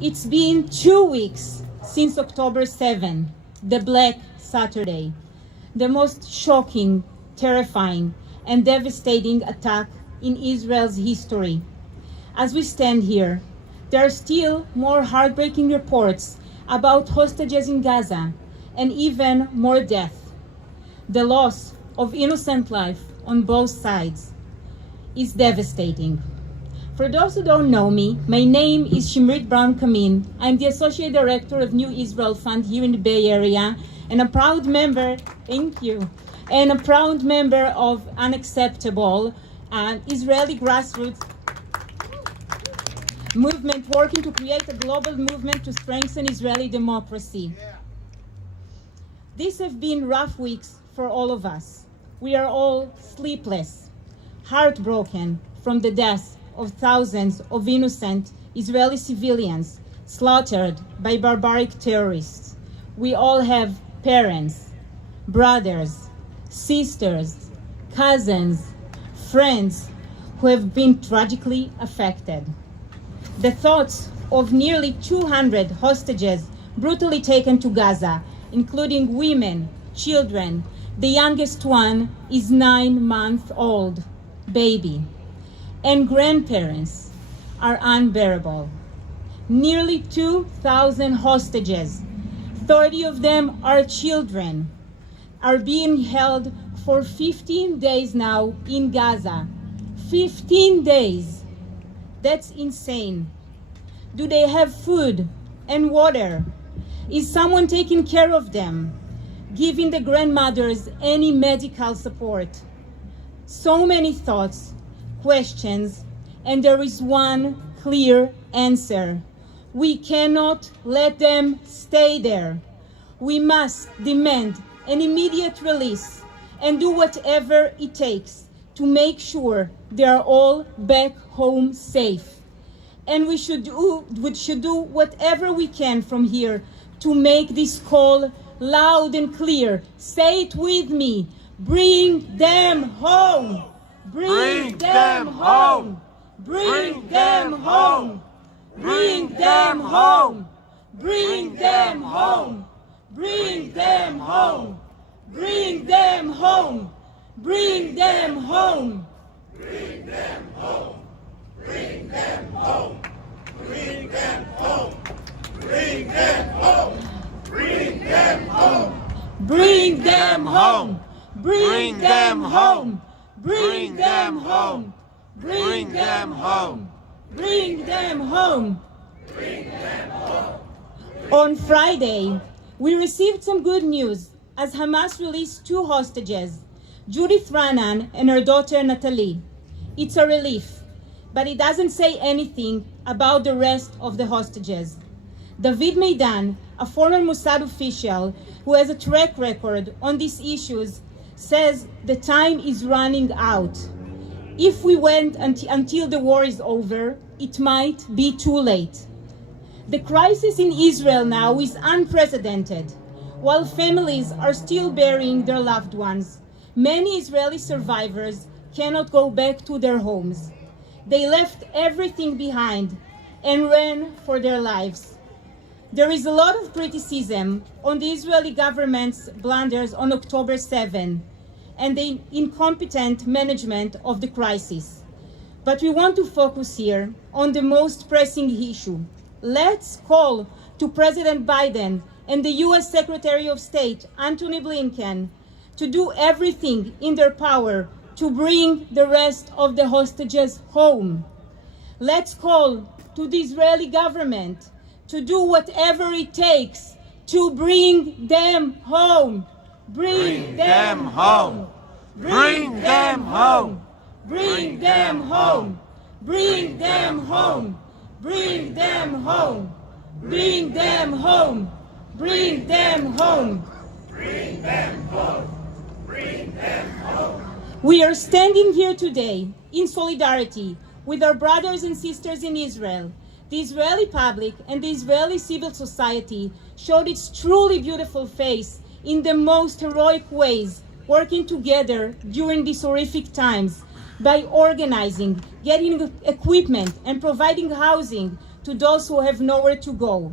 It's been 2 weeks since October 7, the Black Saturday, the most shocking, terrifying, and devastating attack in Israel's history. As we stand here, there are still more heartbreaking reports about hostages in Gaza and even more death. The loss of innocent life on both sides is devastating. For those who don't know me, my name is Shimrit Braun Kamin. I'm the Associate Director of New Israel Fund here in the Bay Area, and a proud member, thank you, and a proud member of Unacceptable, an Israeli grassroots movement working to create a global movement to strengthen Israeli democracy. These have been rough weeks for all of us. We are all sleepless, heartbroken from the deaths of thousands of innocent Israeli civilians slaughtered by barbaric terrorists. We all have parents, brothers, sisters, cousins, friends who have been tragically affected. The thoughts of nearly 200 hostages brutally taken to Gaza, including women, children. The youngest one is 9-month-old baby, and grandparents, are unbearable. Nearly 2,000 hostages, 30 of them are children, are being held for 15 days now in Gaza. 15 days. That's insane. Do they have food and water? Is someone taking care of them? Giving the grandmothers any medical support? So many thoughts, questions, and there is one clear answer. We cannot let them stay there. We must demand an immediate release and do whatever it takes to make sure they are all back home safe. And we should do whatever we can from here to make this call loud and clear. Say it with me. Bring them home. Bring them home. Bring them home. Bring them home. Bring them home. Bring them home. Bring them home. Bring them home. Bring them home. Bring them home. Bring them home. Bring them home. Bring them home. Bring them home. Bring them home. Bring them home. Bring them home. Bring them home. Bring them home. On Friday, we received some good news as Hamas released 2 hostages, Judith Ranan and her daughter Natalie. It's a relief, but it doesn't say anything about the rest of the hostages. David Meidan, a former Mossad official who has a track record on these issues, says the time is running out. If we wait until the war is over, it might be too late. The crisis in Israel now is unprecedented. While families are still burying their loved ones, many Israeli survivors cannot go back to their homes. They left everything behind and ran for their lives. There is a lot of criticism on the Israeli government's blunders on October 7 and the incompetent management of the crisis. But we want to focus here on the most pressing issue. Let's call to President Biden and the US Secretary of State, Antony Blinken, to do everything in their power to bring the rest of the hostages home. Let's call to the Israeli government to do whatever it takes to bring them home. Bring them home. Bring them home. Bring them home. Bring them home. Bring them home. Bring them home. Bring them home. Bring them home. Bring them home. We are standing here today in solidarity with our brothers and sisters in Israel. The Israeli public and the Israeli civil society showed its truly beautiful face in the most heroic ways, working together during these horrific times by organizing, getting equipment, and providing housing to those who have nowhere to go.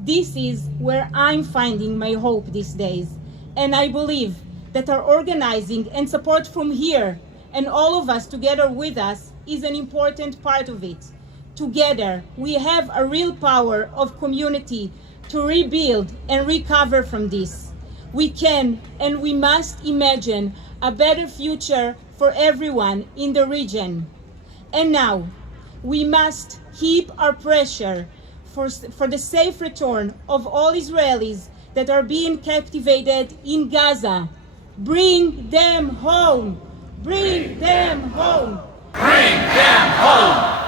This is where I'm finding my hope these days, and I believe that our organizing and support from here and all of us together with us is an important part of it. Together, we have a real power of community to rebuild and recover from this. We can and we must imagine a better future for everyone in the region. And now, we must keep our pressure for the safe return of all Israelis that are being captivated in Gaza. Bring them home! Bring them home! Bring them home!